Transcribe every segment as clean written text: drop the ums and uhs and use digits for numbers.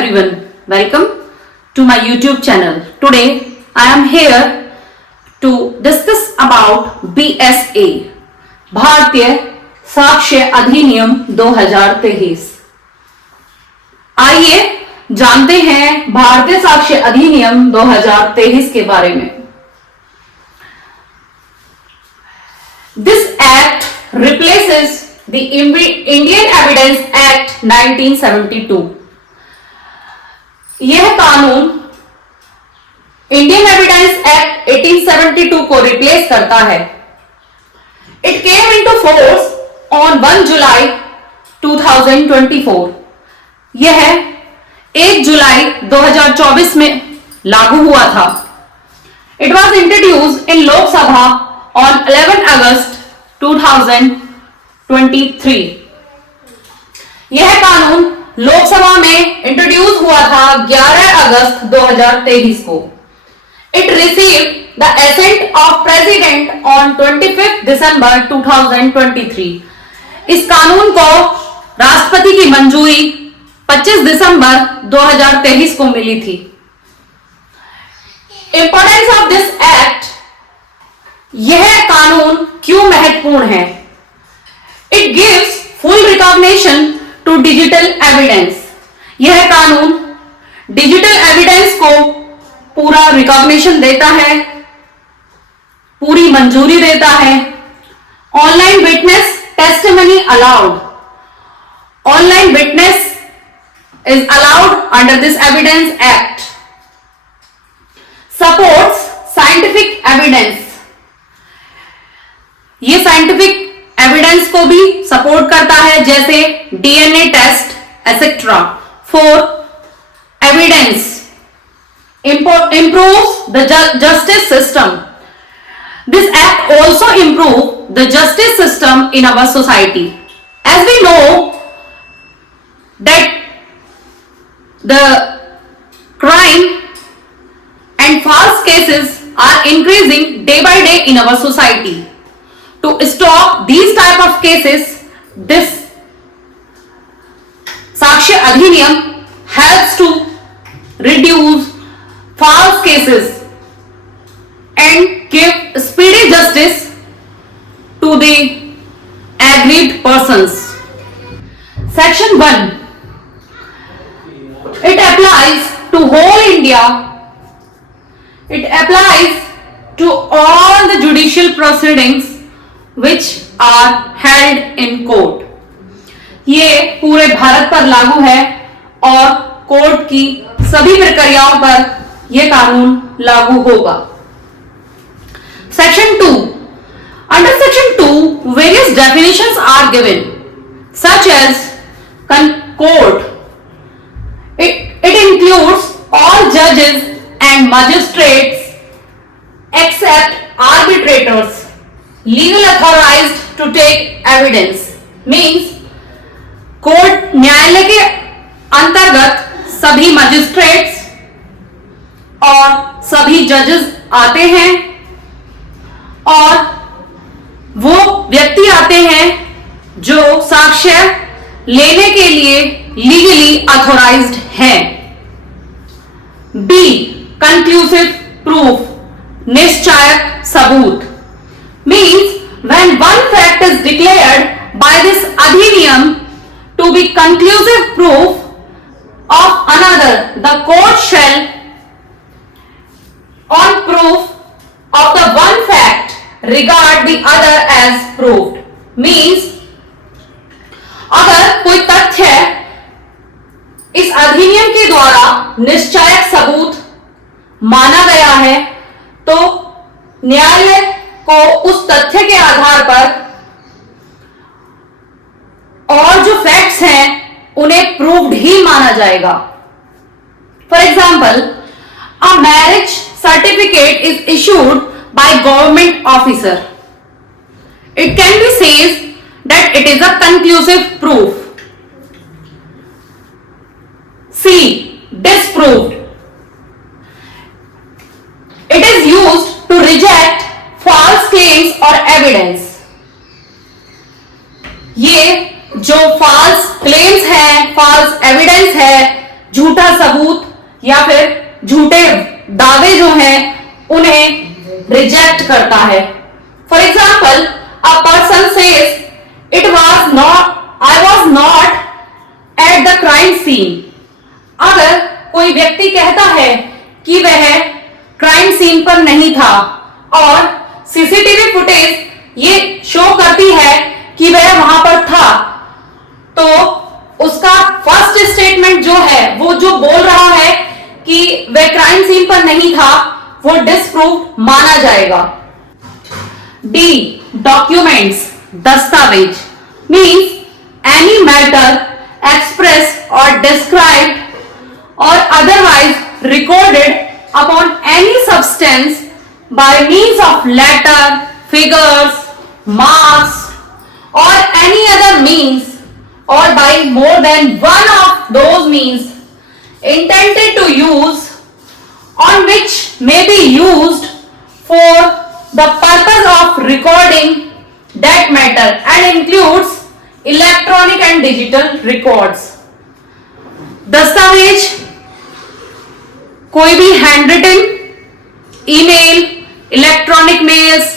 everyone, welcome to my YouTube channel. Today I am here to discuss about BSA, भारतीय साक्ष्य अधिनियम 2023। आइए जानते हैं भारतीय साक्ष्य अधिनियम 2023 के बारे में। This act replaces the Indian Evidence Act 1972। यह कानून इंडियन एविडेंस एक्ट 1872 को रिप्लेस करता है। It came into force on 1 जुलाई 2024। यह 1 जुलाई 2024 में लागू हुआ था। It was introduced in Lok Sabha on 11 अगस्त 2023। यह कानून लोकसभा में इंट्रोड्यूस हुआ था 11 अगस्त 2023 को। It received the ascent of president on 25 दिसंबर 2023। इस कानून को राष्ट्रपति की मंजूरी 25 दिसंबर 2023 को मिली थी। इंपॉर्टेंस ऑफ दिस एक्ट, यह कानून क्यों महत्वपूर्ण है? It gives full recognition to digital evidence. यह कानून डिजिटल एविडेंस को पूरा रिकॉग्निशन देता है, पूरी मंजूरी देता है। Online witness testimony allowed. Online witness is allowed under this evidence act. Supports scientific evidence. ये साइंटिफिक एविडेंस को भी सपोर्ट करता है, जैसे DNA test etcetera. For evidence improves the justice system. This act also improves the justice system in our society. As we know that the crime and false cases are increasing day by day in our society. To stop these type of cases, this साक्ष्य अधिनियम helps to reduce false cases and give speedy justice to the aggrieved persons. Section 1. It applies to whole India. It applies to all the judicial proceedings which are held in court. ये पूरे भारत पर लागू है और court की सभी प्रक्रियाओं पर यह कानून लागू होगा। Section 2। Under section 2 various definitions are given such as court. It includes all जजेस and magistrates except arbitrators legal authorised to take evidence. Means court न्यायालय के अंतर्गत सभी मजिस्ट्रेट्स और सभी जजेस आते हैं और वो व्यक्ति आते हैं जो साक्ष्य लेने के लिए लीगली अथॉराइज्ड हैं। बी कंक्लूसिव प्रूफ, निश्चायक सबूत। Means when one fact is declared by this अधिनियम to be conclusive proof of another, the court shall on proof of the one fact regard the other as proved. Means अगर कोई तथ्य इस अधिनियम के द्वारा निश्चायक सबूत माना गया है तो न्यायालय को उस तथ्य के आधार पर और जो फैक्ट्स हैं उन्हें प्रूव्ड ही माना जाएगा। For example, a marriage certificate is issued by government officer. It can be says that it is a conclusive proof. See disproved. It is used to reject false claims और evidence. ये जो false claims है, false evidence है, झूठा सबूत या फिर झूठे दावे जो हैं उन्हें रिजेक्ट करता है। For example, a person says it was not I was not at the crime scene. अगर कोई व्यक्ति कहता है कि वह क्राइम सीन पर नहीं था और सीसीटीवी फुटेज ये शो करती है कि वह वहां पर था, तो उसका फर्स्ट स्टेटमेंट जो है, वो जो बोल रहा है कि वह क्राइम सीन पर नहीं था, वो डिसप्रूव माना जाएगा। डी, डॉक्यूमेंट्स, दस्तावेज means any matter expressed or described or otherwise recorded upon any substance by means of letter, figures, marks or any other means or by more than one of those means intended to use on which may be used for the purpose of recording that matter and includes electronic and digital records. दस्तावेज कोई भी handwritten, email, electronic mails,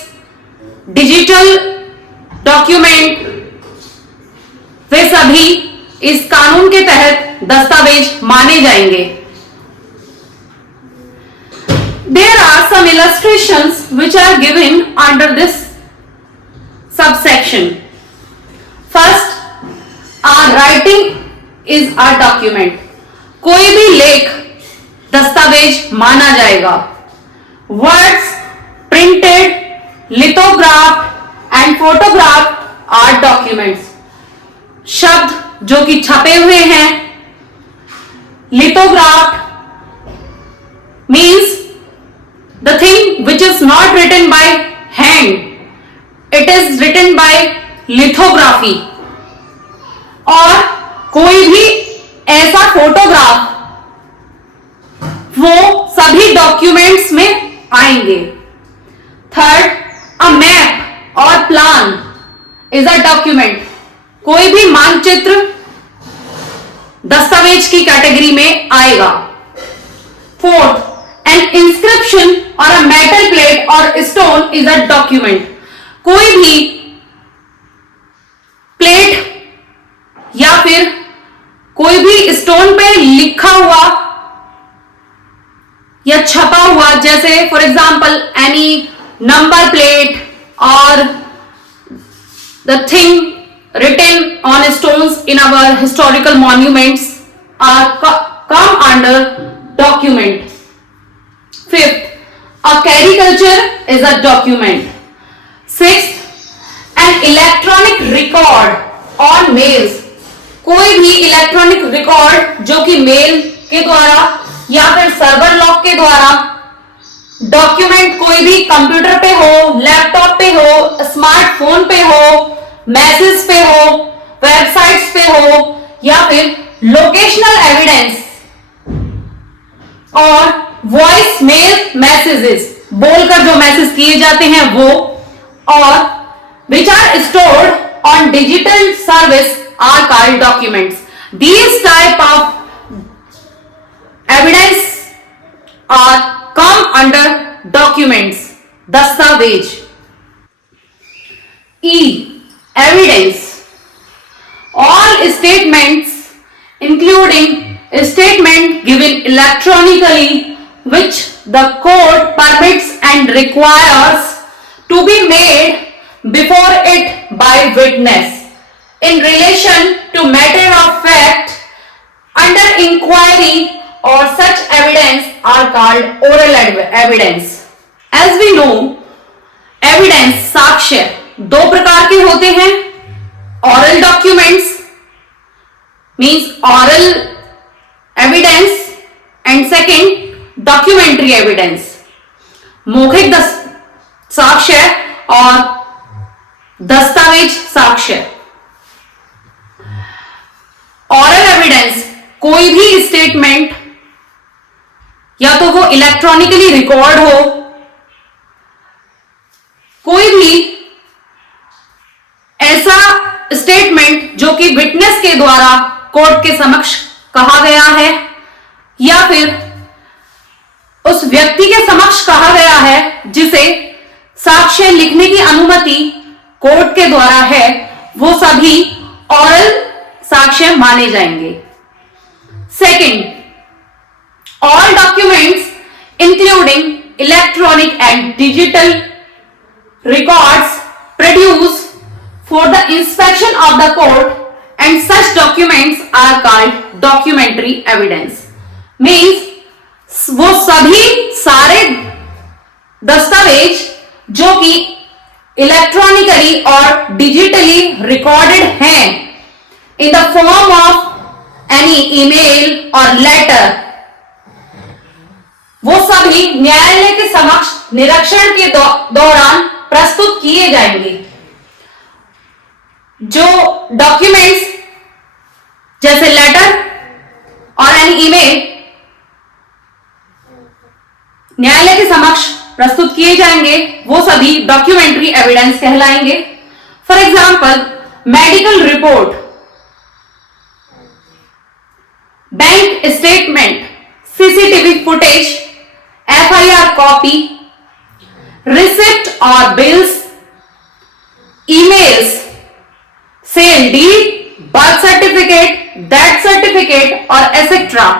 digital document, वे सभी इस कानून के तहत दस्तावेज माने जाएंगे। There are some illustrations which are given under this subsection. First, our writing is a document. कोई भी लेख दस्तावेज माना जाएगा। Words printed, lithographed and photographed are documents. शब्द जो कि छपे हुए हैं, lithographed means the thing which is not written by hand, it is written by lithography. और कोई भी ऐसा फोटोग्राफ, वो सभी डॉक्यूमेंट्स में आएंगे। थर्ड, अ मैप और प्लान इज अ डॉक्यूमेंट। कोई भी मानचित्र दस्तावेज की कैटेगरी में आएगा। फोर्थ, एन इंस्क्रिप्शन और अ मेटल प्लेट और स्टोन इज अ डॉक्यूमेंट। कोई भी प्लेट या फिर कोई भी स्टोन पे लिखा हुआ या छपा हुआ, जैसे for example any number plate और the thing written on stones in our historical monuments are come under document. Fifth, a caricature is a document. Sixth, an electronic record on mails. कोई भी इलेक्ट्रॉनिक रिकॉर्ड जो कि mail के द्वारा या फिर server lock के द्वारा डॉक्यूमेंट कोई भी कंप्यूटर पे हो, लैपटॉप पे हो, स्मार्टफोन पे हो, मैसेज पे हो, वेबसाइट्स पे हो या फिर लोकेशनल एविडेंस और वॉइस मेल मैसेजेस, बोलकर जो मैसेज किए जाते हैं वो, और which are stored on digital service are called documents. These type of evidence are come under documents. दस्तावेज। E, evidence. All statements including a statement given electronically which the court permits and requires to be made before it by witness in relation to matter of fact under inquiry or such evidence are called oral evidence. As we know, evidence, साक्ष्य दो प्रकार के होते हैं। oral documents means oral evidence and second documentary evidence, मौखिक साक्ष्य और दस्तावेज साक्ष्य। ऑरल एविडेंस कोई भी स्टेटमेंट या तो वो इलेक्ट्रॉनिकली रिकॉर्ड हो, कोई भी ऐसा स्टेटमेंट जो कि विटनेस के द्वारा कोर्ट के समक्ष कहा गया है या फिर उस व्यक्ति के समक्ष कहा गया है जिसे साक्ष्य लिखने की अनुमति कोर्ट के द्वारा है, वो सभी ऑरल साक्ष्य माने जाएंगे। Second, all documents including electronic and digital records produce for the inspection of the court and such documents are called documentary evidence. Means वो सभी सारे दस्तावेज जो कि इलेक्ट्रॉनिकली और डिजिटली रिकॉर्डेड हैं in the form of any email और letter, वो सभी न्यायालय के समक्ष निरीक्षण के दौरान प्रस्तुत किए जाएंगे। जो डॉक्यूमेंट्स जैसे लेटर और एनी ईमेल न्यायालय के समक्ष प्रस्तुत किए जाएंगे, वो सभी डॉक्यूमेंट्री एविडेंस कहलाएंगे। For example, medical report, bank statement, CCTV footage, FIR copy, receipt और bills, emails, sale deed, birth certificate, death certificate और एसेट्रा।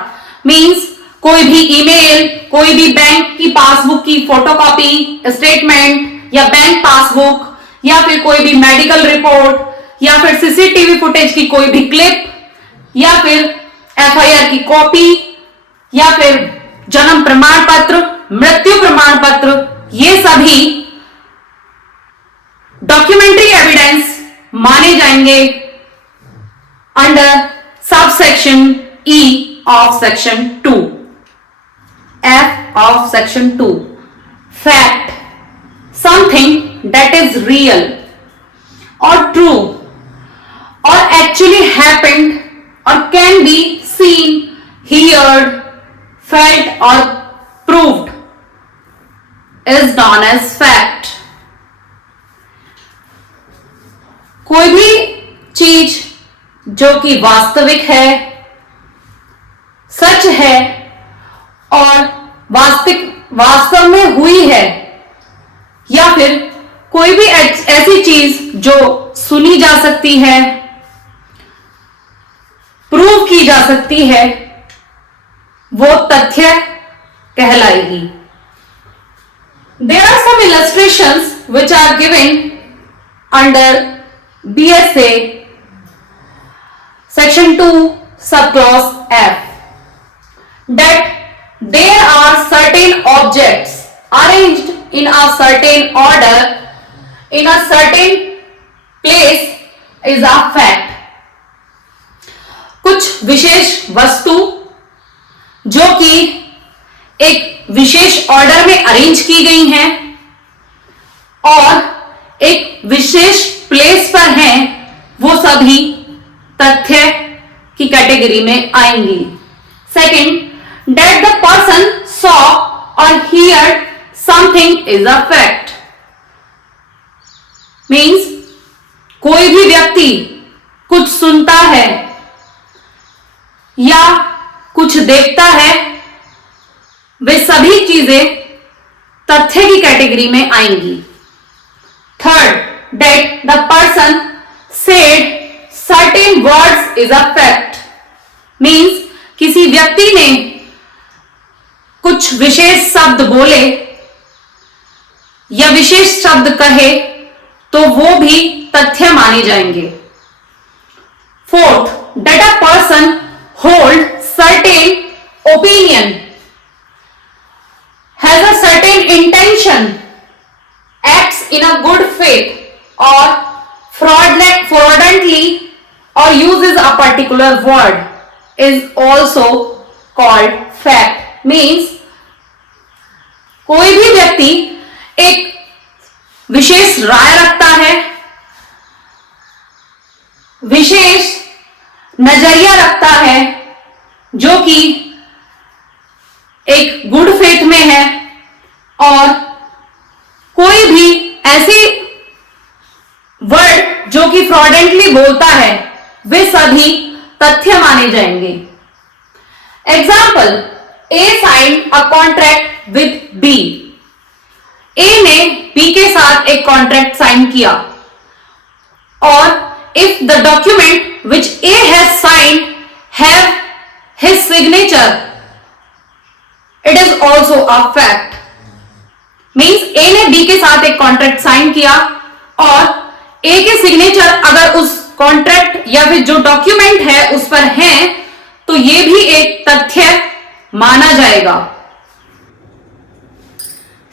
मींस कोई भी ईमेल, कोई भी बैंक की पासबुक की फोटोकॉपी, स्टेटमेंट या बैंक पासबुक, या फिर कोई भी मेडिकल रिपोर्ट, या फिर सीसीटीवी फुटेज की कोई भी क्लिप, या फिर एफआईआर की कॉपी, या फिर जन्म प्रमाण पत्र, मृत्यु प्रमाण पत्र, ये सभी डॉक्यूमेंट्री एविडेंस माने जाएंगे under subsection E of section 2। F of section 2, fact, something that is real or true or actually happened or can be seen, heard, felt or proved is known as fact. कोई भी चीज जो कि वास्तविक है, सच है और वास्तव में हुई है, या फिर कोई भी ऐसी चीज जो सुनी जा सकती है, प्रूव की जा सकती है, वो तथ्य कहलाएगी। There are some illustrations which are given under BSA section 2 subclause F, that there are certain objects arranged in a certain order in a certain place is a fact. कुछ विशेष वस्तु जो कि एक विशेष ऑर्डर में अरेंज की गई हैं और एक विशेष प्लेस पर हैं, वो सभी तथ्य की कैटेगरी में आएंगी। Second, that the person saw or heard something is a fact. Means कोई भी व्यक्ति कुछ सुनता है या कुछ देखता है, वे सभी चीजें तथ्य की कैटेगरी में आएंगी। Third, that the person said certain words is a fact. Means किसी व्यक्ति ने कुछ विशेष शब्द बोले या विशेष शब्द कहे तो वो भी तथ्य माने जाएंगे। Fourth, that a person hold certain opinion, has a certain intention, acts in a good faith or fraudulently or uses a particular word is also called fact. Means कोई भी व्यक्ति एक विशेष राय रखता है, विशेष नजरिया रखता है, जो कि एक गुड फेथ में है, और कोई भी ऐसी वर्ड जो कि फ्रॉडेंटली बोलता है, वे सभी तथ्य माने जाएंगे। Example, A signed a contract with B. A ने B के साथ एक कॉन्ट्रैक्ट साइन किया और if the document which A has signed have his signature, it is also a fact. Means A ने B के साथ एक कॉन्ट्रैक्ट साइन किया और A के सिग्नेचर अगर उस कॉन्ट्रैक्ट या फिर जो डॉक्यूमेंट है उस पर है तो यह भी एक तथ्य माना जाएगा।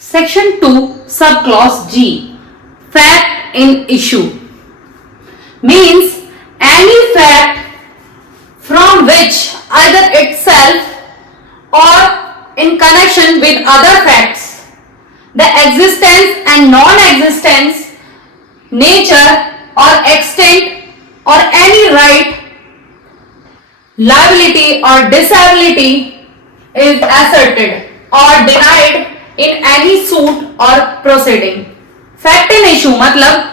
Section 2 sub clause G, fact in issue means any fact from which either itself or in connection with other facts the existence and non-existence, nature or extent or any right, liability or disability is asserted or denied in any suit or proceeding. Fact in issue मतलब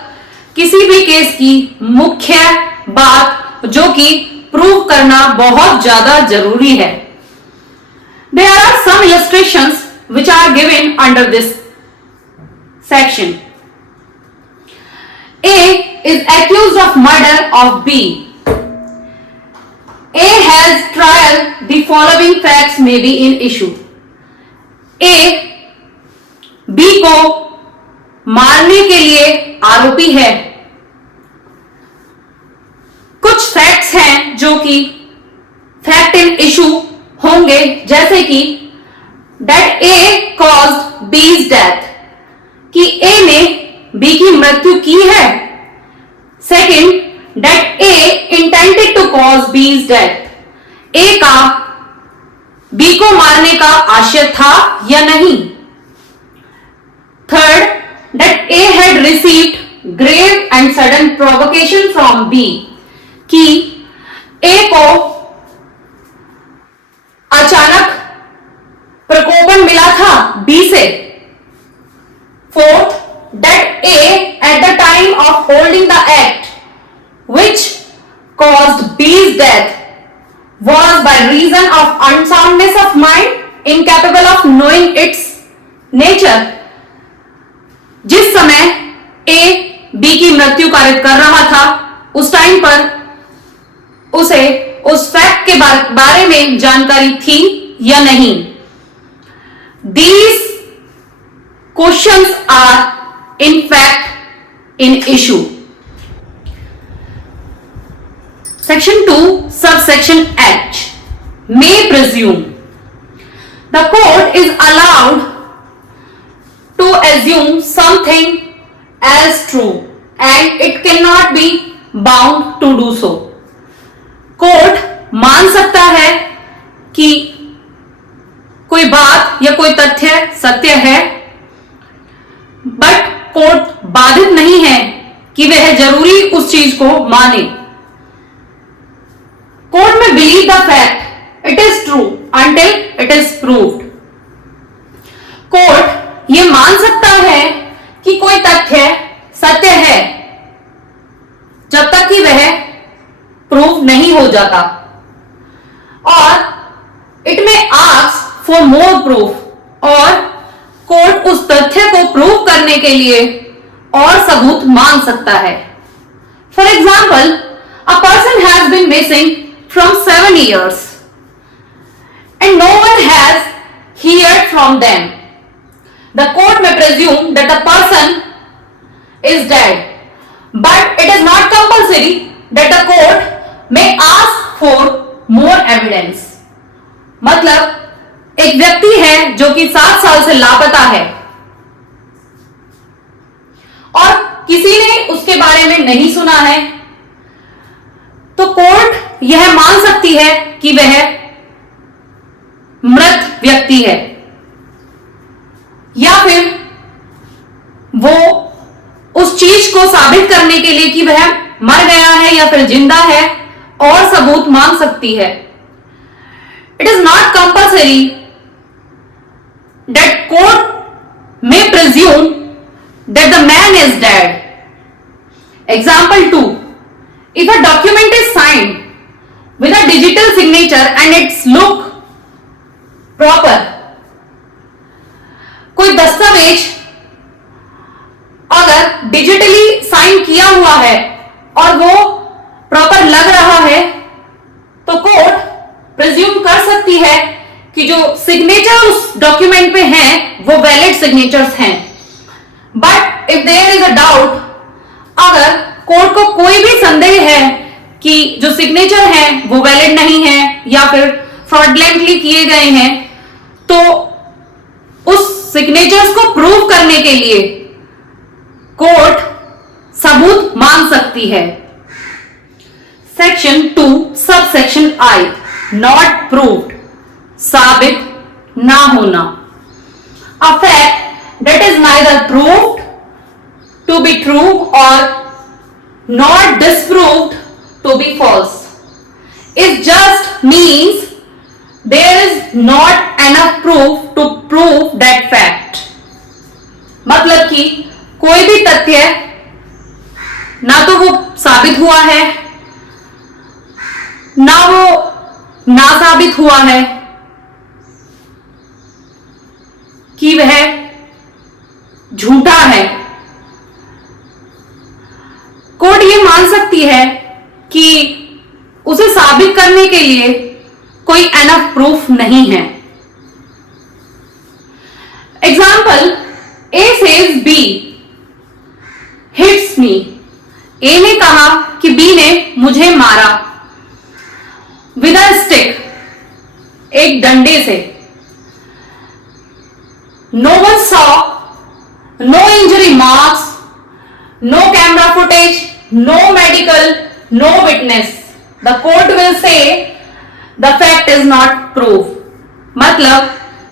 किसी भी case की मुख्य बात जो कि prove करना बहुत ज्यादा जरूरी है। There are some illustrations which are given under this section. A is accused of murder of B. A has trial. The following facts may be in issue. A B को मारने के लिए आरोपी है। कुछ फैक्ट्स हैं जो कि फैक्ट इन इशू होंगे, जैसे कि that A caused B's death, कि A ने B की मृत्यु की है। Second, that A intended to cause B's death, A का B को मारने का आशय था या नहीं। Third, that A had received grave and sudden provocation from B, कि A को अचानक प्रकोपन मिला था B से। Fourth, that A at the time of holding the act which caused B's death was by reason of unsoundness of mind, incapable of knowing its nature. जिस समय A B की मृत्यु कारित कर रहा था उस टाइम पर उसे उस फैक्ट के बारे में जानकारी थी या नहीं। These questions are in fact in issue. Section 2 subsection H, may presume. The court is allowed to assume something as true and it cannot be bound to do so. Court मान सकता है कि कोई बात या कोई तथ्य सत्य है, बट कोर्ट बाधित नहीं है कि वह जरूरी उस चीज को माने। कोर्ट में believe the fact it is true until it is proved. Court यह मान सकता है कि कोई तथ्य सत्य है जब तक कि वह प्रूव नहीं हो जाता, और इट में आस्क फॉर मोर प्रूफ, और कोर्ट उस तथ्य को प्रूव करने के लिए और सबूत मांग सकता है। For example, a person has been missing from 7 years and no one has heard from them. The court may presume that the person is dead, but it is not compulsory that the court may ask for more evidence. मतलब एक व्यक्ति है जो कि 7 साल से लापता है और किसी ने उसके बारे में नहीं सुना है, तो कोर्ट यह मान सकती है कि वह मृत व्यक्ति है, या फिर वो उस चीज को साबित करने के लिए कि वह मर गया है या फिर जिंदा है और सबूत मांग सकती है। It is not compulsory that court may presume that the man is dead. Example 2, if a document is signed with a digital signature and its look proper कोई दस्तावेज अगर डिजिटली साइन किया हुआ है और वो प्रॉपर लग रहा है तो कोर्ट प्रिज्यूम कर सकती है कि जो सिग्नेचर उस डॉक्यूमेंट पे हैं वो वैलिड सिग्नेचर्स हैं। But if there is a doubt, अगर कोर्ट को कोई भी संदेह है कि जो सिग्नेचर हैं वो वैलिड नहीं है या फिर फ्रॉडलेंटली किए गए हैं, तो उस सिग्नेचर्स को प्रूव करने के लिए कोर्ट सबूत मांग सकती है। Section 2 sub section I, not proved, साबित ना होना। A fact that is neither proved to be true और not disproved to be false it just means there is not enough proof to prove that fact. मतलब कि कोई भी तथ्य ना तो वो साबित हुआ है ना वो ना साबित हुआ है कि वह झूठा है। कोर्ट ये मान सकती है कि उसे साबित करने के लिए कोई एनफ प्रूफ नहीं है। Example, A says B hits me. ए ने कहा कि बी ने मुझे मारा विद अ स्टिक, एक डंडे से। No one saw, no injury marks, no camera footage, no medical, no witness. The court will say the fact is not proof. मतलब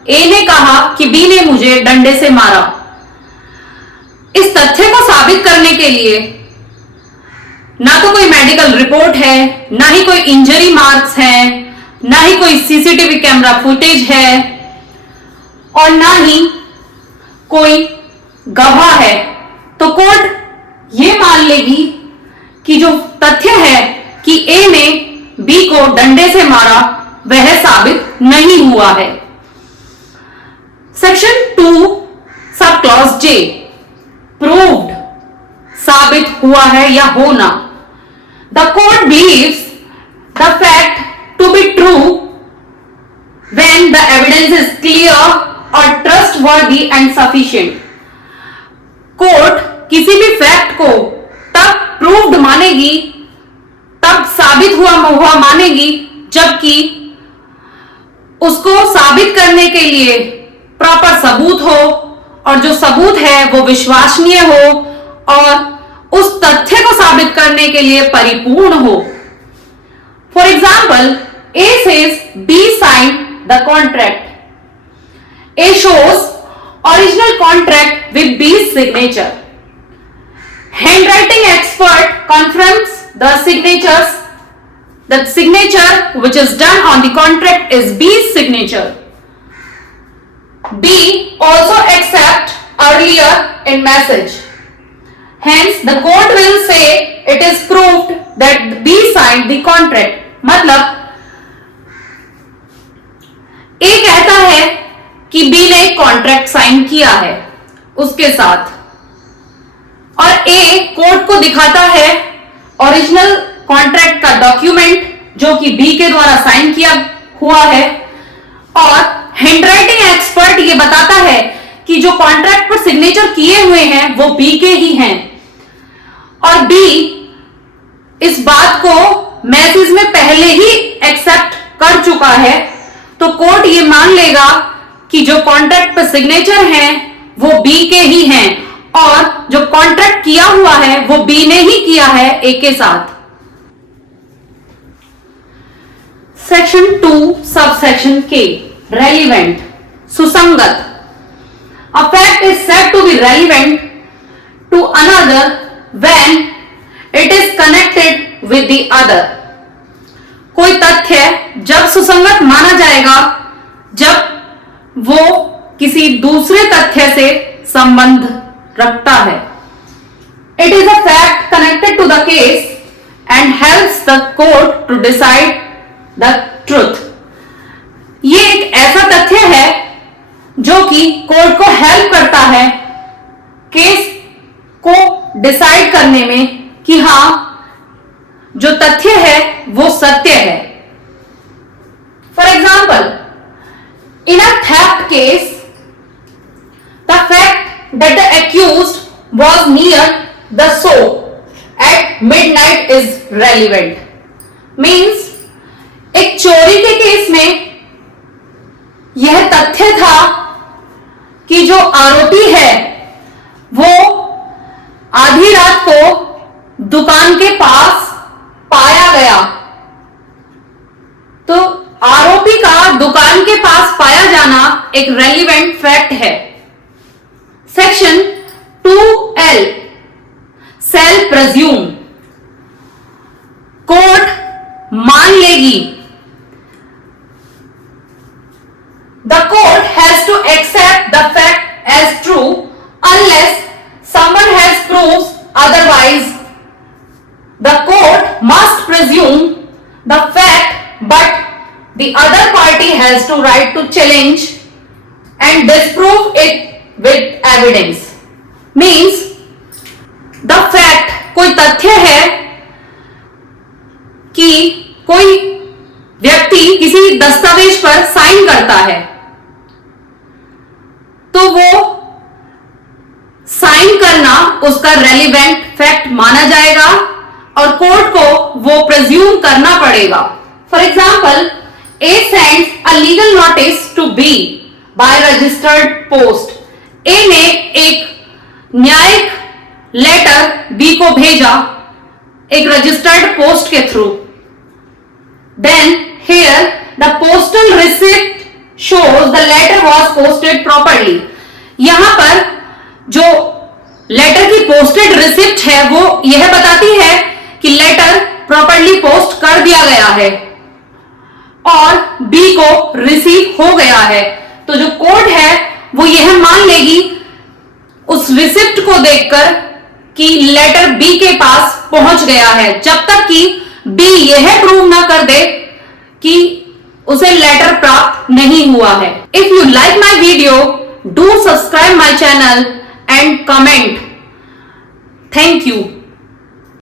ए ने कहा कि बी ने मुझे डंडे से मारा। इस तथ्य को साबित करने के लिए ना तो कोई मेडिकल रिपोर्ट है, ना ही कोई इंजरी मार्क्स है, ना ही कोई सीसीटीवी कैमरा फुटेज है और ना ही कोई गवाह है। तो कोर्ट ये मान लेगी कि जो तथ्य है कि ए ने बी को डंडे से मारा वह साबित नहीं हुआ है। Section 2 sub clause J, proved, साबित हुआ है या होना। The court believes the fact to be true when the evidence is clear और ट्रस्टवर्दी एंड सफिशिएंट। कोर्ट किसी भी फैक्ट को तब प्रूव्ड मानेगी, तब साबित हुआ मानेगी जबकि उसको साबित करने के लिए प्रॉपर सबूत हो और जो सबूत है वो विश्वसनीय हो और उस तथ्य को साबित करने के लिए परिपूर्ण हो। For example, A says B sign the contract. A shows original contract with B's signature. Handwriting expert confirms the signatures. The signature which is done on the contract is B's signature. B also accept earlier in message. Hence, the court will say it is proved that B signed the contract. मतलब A कहता है कि B ने contract sign किया है उसके साथ और A कोर्ट को दिखाता है ओरिजिनल कॉन्ट्रैक्ट का डॉक्यूमेंट जो कि B के द्वारा साइन किया हुआ है और हैंडराइटिंग एक्सपर्ट ये बताता है कि जो कॉन्ट्रैक्ट पर सिग्नेचर किए हुए हैं वो B के ही हैं और B इस बात को मैसेज में पहले ही एक्सेप्ट कर चुका है। तो कोर्ट ये मान लेगा कि जो कॉन्ट्रैक्ट पर सिग्नेचर हैं वो B के ही हैं और जो कॉन्ट्रैक्ट किया हुआ है वो B ने ही किया है A के साथ। Section 2 sub section K, relevant, सुसंगत। A fact is said to be relevant to another when it is connected with the other. कोई तथ्य जब सुसंगत माना जाएगा जब वो किसी दूसरे तथ्य से संबंध रखता है। It is a fact connected to the case and helps the court to decide the truth. ये एक ऐसा तथ्य जो कि कोर्ट को हेल्प करता है केस को डिसाइड करने में कि हां जो तथ्य है वो सत्य है। For example, in a theft case the fact that the accused was near the shop at midnight is relevant. Means एक चोरी के केस में यह तथ्य था कि जो आरोपी है वो आधी रात को दुकान के पास पाया गया, तो आरोपी का दुकान के पास पाया जाना एक रेलिवेंट फैक्ट है। Section 2L shall presume, court मान लेगी, the court has to accept the fact as true unless someone has proves otherwise. The court must presume the fact, but the other party has to right to challenge and disprove it with evidence. Means the fact, कोई तथ्य है कि कोई व्यक्ति किसी दस्तावेज पर sign करता है, तो वो साइन करना उसका रेलिवेंट फैक्ट माना जाएगा और कोर्ट को वो प्रेज्यूम करना पड़ेगा। For example, A sends a legal notice to B by registered post. A ने एक न्यायिक लेटर B को भेजा एक रजिस्टर्ड पोस्ट के through. Then here the postal receipt shows the letter was posted properly. यहां पर जो लेटर की पोस्टेड रिसिप्ट है वो यह बताती है कि लेटर प्रॉपरली पोस्ट कर दिया गया है और बी को रिसीव हो गया है। तो जो कोर्ट है वो यह मान लेगी उस रिसिप्ट को देखकर कि लेटर बी के पास पहुंच गया है, जब तक कि बी यह प्रूव ना कर दे कि उसे लेटर प्राप्त नहीं हुआ है। If you like my video, do subscribe my channel and comment. Thank you.